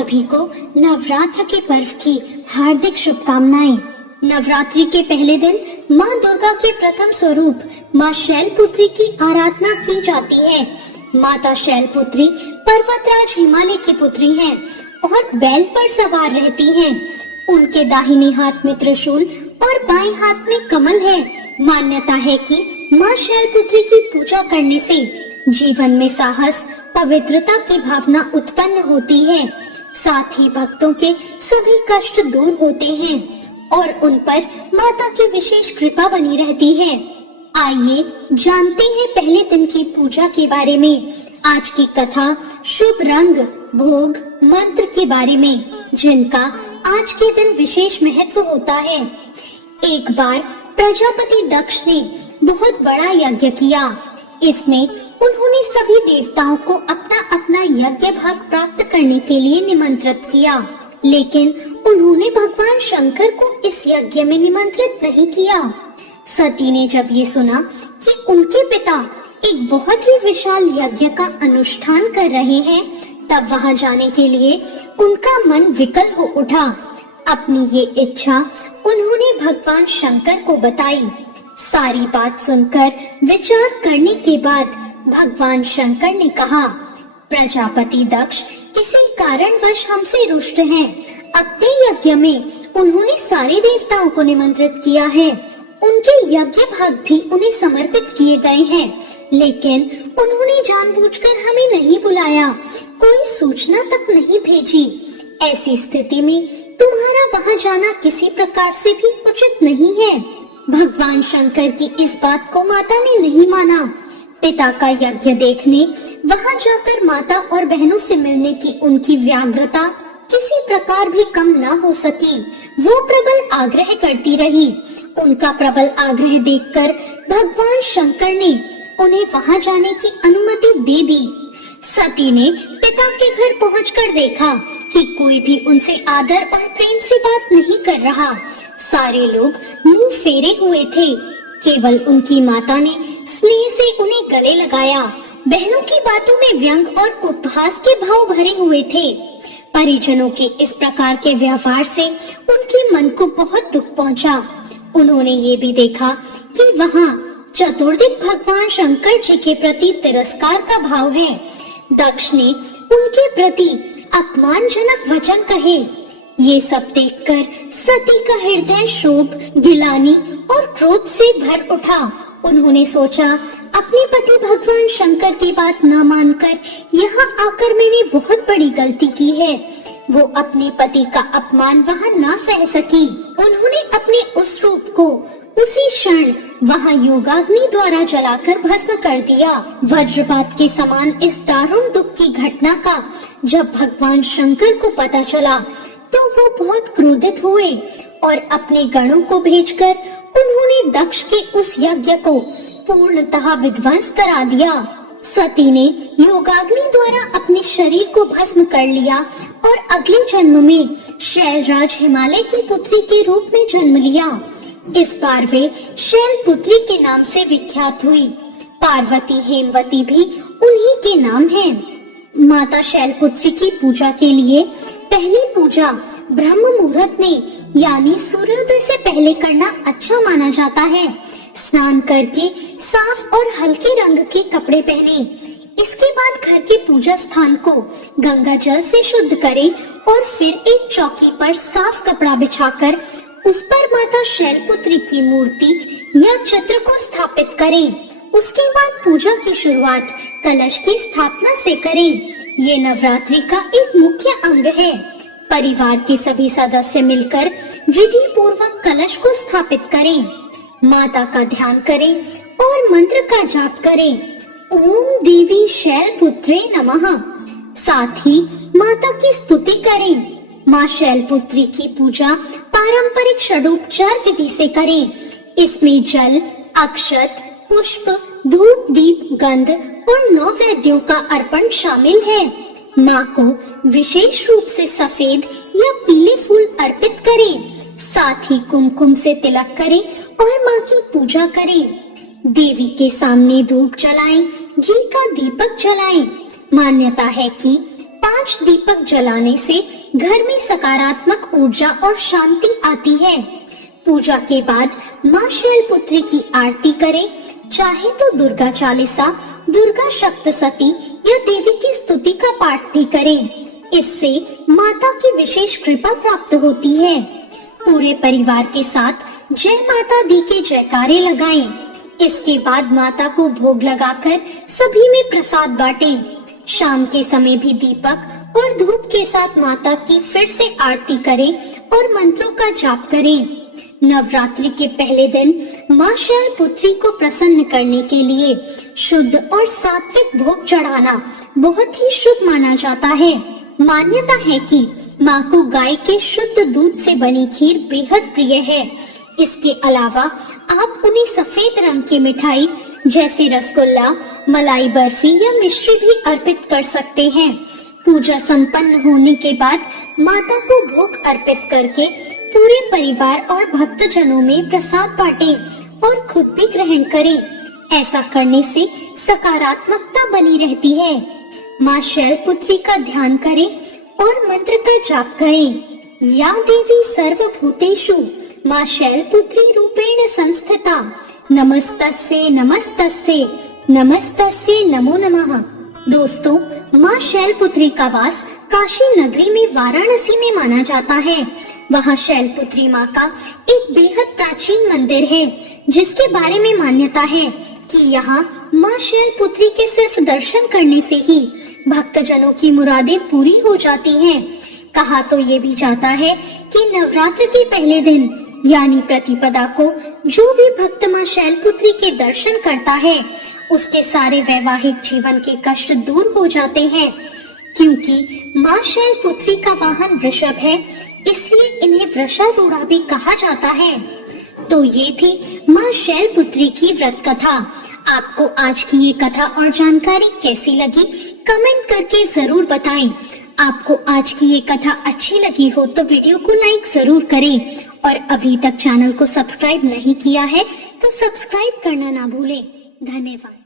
सभी को नवरात्र के पर्व की हार्दिक शुभकामनाएं। नवरात्रि के पहले दिन माँ दुर्गा के प्रथम स्वरूप माँ शैलपुत्री की आराधना की जाती है। माता शैलपुत्री पर्वतराज हिमालय की पुत्री हैं और बैल पर सवार रहती हैं। उनके दाहिने हाथ में त्रिशूल और बाएं हाथ में कमल है। मान्यता है कि माँ शैलपुत्री की पूजा करने से जीवन में साहस, पवित्रता की भावना उत्पन्न होती है। साथ ही भक्तों के सभी कष्ट दूर होते हैं और उन पर माता की विशेष कृपा बनी रहती है। आइए जानते हैं पहले दिन की पूजा के बारे में। आज की कथा शुभ रंग, भोग, मंत्र के बारे में, जिनका आज के दिन विशेष महत्व होता है। एक बार प्रजापति दक्ष ने बहुत बड़ा यज्ञ किया। इसमें उन्होंने सभी देवताओं को अपना अपना यज्ञ भाग प्राप्त करने के लिए निमंत्रित किया, लेकिन उन्होंने भगवान शंकर को इस यज्ञ में निमंत्रित नहीं किया। सती ने जब ये सुना कि उनके पिता एक बहुत ही विशाल यज्ञ का अनुष्ठान कर रहे हैं, तब वहां जाने के लिए उनका मन विकल हो उठा। अपनी ये इच्छा उन्होंने भगवान शंकर को बताई। सारी बात सुनकर विचार करने के बाद भगवान शंकर ने कहा, प्रजापति दक्ष किसी कारणवश हमसे रुष्ट हैं। अपने यज्ञ में उन्होंने सारे देवताओं को निमंत्रित किया है। उनके यज्ञ भाग भी उन्हें समर्पित किए गए हैं, लेकिन उन्होंने जानबूझकर हमें नहीं बुलाया, कोई सूचना तक नहीं भेजी। ऐसी स्थिति में तुम्हारा वहां जाना किसी प्रकार से भी उचित नहीं है। भगवान शंकर की इस बात को माता ने नहीं माना। पिता का यज्ञ देखने वहां जाकर माता और बहनों से मिलने की उनकी व्याग्रता किसी प्रकार भी कम न हो सकी। वो प्रबल आग्रह करती रही। उनका प्रबल आग्रह देखकर भगवान शंकर ने उन्हें वहां जाने की अनुमति दे दी। सती ने पिता के घर पहुंचकर देखा कि कोई भी उनसे आदर और प्रेम से बात नहीं कर रहा। सारे लोग मुंह फेरे हुए थे। केवल उनकी माता ने स्नेह से उन्हें गले लगाया। बहनों की बातों में व्यंग और उपहास के भाव भरे हुए थे। परिजनों के इस प्रकार के व्यवहार से उनके मन को बहुत दुख पहुंचा। उन्होंने ये भी देखा कि वहां चतुर्दिक भगवान शंकर जी के प्रति तिरस्कार का भाव है। दक्ष ने उनके प्रति अपमानजनक वचन कहे। ये सब देखकर सती का हृदय शोक, गिलानी और क्रोध से भर उठा। उन्होंने सोचा, अपने पति भगवान शंकर की बात न मानकर यहाँ आकर मैंने बहुत बड़ी गलती की है। वो अपने पति का अपमान वहाँ न सह सकी। उन्होंने अपने उस रूप को उसी क्षण वहाँ योगाग्नि द्वारा जलाकर भस्म कर दिया। वज्रपात के समान इस दारुण दुख की घटना का जब भगवान शंकर को पता चला तो वो बहुत क्रोधित हुए और अपने गणों को भेजकर उन्होंने दक्ष के उस यज्ञ को पूर्णतः विध्वंस करा दिया। सती ने योगाग्नि द्वारा अपने शरीर को भस्म कर लिया और अगले जन्म में शैलराज हिमालय की पुत्री के रूप में जन्म लिया। इस बार वे शैलपुत्री के नाम से विख्यात हुई। पार्वती, हेमवती भी उन्हीं के नाम हैं। माता शैलपुत्री की पूजा के लिए पहली पूजा ब्रह्म मुहूर्त में यानी सूर्योदय से पहले करना अच्छा माना जाता है। स्नान करके साफ और हल्के रंग के कपड़े पहने। इसके बाद घर के पूजा स्थान को गंगा जल से शुद्ध करें और फिर एक चौकी पर साफ कपड़ा बिछाकर उस पर माता शैलपुत्री की मूर्ति या चित्र को स्थापित करें। उसके बाद पूजा की शुरुआत कलश की स्थापना से करें। ये नवरात्रि का एक मुख्य अंग है। परिवार के सभी सदस्य मिलकर विधि पूर्वक कलश को स्थापित करें, माता का ध्यान करें और मंत्र का जाप करें। ओम देवी शैलपुत्रे नमः। साथ ही माता की स्तुति करें। माँ शैलपुत्री की पूजा पारंपरिक षडोपचार विधि से करें। इसमें जल, अक्षत, पुष्प, धूप, दीप, गंध और 9 वैद्यों का अर्पण शामिल है। माँ को विशेष रूप से सफेद या पीले फूल अर्पित करें। साथ ही कुमकुम से तिलक करें और माँ की पूजा करें। देवी के सामने धूप जलाएं, घी का दीपक जलाएं। मान्यता है कि 5 दीपक जलाने से घर में सकारात्मक ऊर्जा और शांति आती है। पूजा के बाद माँ शैलपुत्री की आरती करें। चाहे तो दुर्गा चालीसा, दुर्गा सप्तशती या देवी की स्तुति का पाठ भी करें। इससे माता की विशेष कृपा प्राप्त होती है। पूरे परिवार के साथ जय माता दी के जयकारे लगाएं। इसके बाद माता को भोग लगाकर सभी में प्रसाद बांटें। शाम के समय भी दीपक और धूप के साथ माता की फिर से आरती करें और मंत्रों का जाप करें। नवरात्रि के पहले दिन माँ शैलपुत्री को प्रसन्न करने के लिए शुद्ध और सात्विक भोग चढ़ाना बहुत ही शुभ माना जाता है। मान्यता है कि माँ को गाय के शुद्ध दूध से बनी खीर बेहद प्रिय है। इसके अलावा आप उन्हें सफेद रंग की मिठाई जैसे रसगुल्ला, मलाई बर्फी या मिश्री भी अर्पित कर सकते हैं। पूजा संपन्न होने के बाद माता को भोग अर्पित करके पूरे परिवार और भक्तजनों में प्रसाद बांटें और खुद भी ग्रहण करें। ऐसा करने से सकारात्मकता बनी रहती है। माँ शैलपुत्री का ध्यान करें और मंत्र का जाप करें। या देवी सर्वभूतेषु माँ शैलपुत्री रूपेण संस्थिता, नमस्तस्यै नमस्तस्यै नमस्तस्यै नमो नमः। दोस्तों, माँ शैलपुत्री का वास काशी नगरी में वाराणसी में माना जाता है। वहाँ शैलपुत्री माँ का एक बेहद प्राचीन मंदिर है, जिसके बारे में मान्यता है कि यहाँ माँ शैलपुत्री के सिर्फ दर्शन करने से ही भक्तजनों की मुरादें पूरी हो जाती हैं। कहा तो ये भी जाता है कि नवरात्र के पहले दिन यानी प्रतिपदा को जो भी भक्त माँ शैलपुत्री के दर्शन करता है, उसके सारे वैवाहिक जीवन के कष्ट दूर हो जाते हैं। क्योंकि माँ शैलपुत्री का वाहन वृषभ है, इसलिए इन्हें वृषारूढ़ा भी कहा जाता है। तो ये थी माँ शैलपुत्री की व्रत कथा। आपको आज की ये कथा और जानकारी कैसी लगी, कमेंट करके जरूर बताएं। आपको आज की ये कथा अच्छी लगी हो तो वीडियो को लाइक जरूर करें और अभी तक चैनल को सब्सक्राइब नहीं किया है तो सब्सक्राइब करना ना भूलें। धन्यवाद।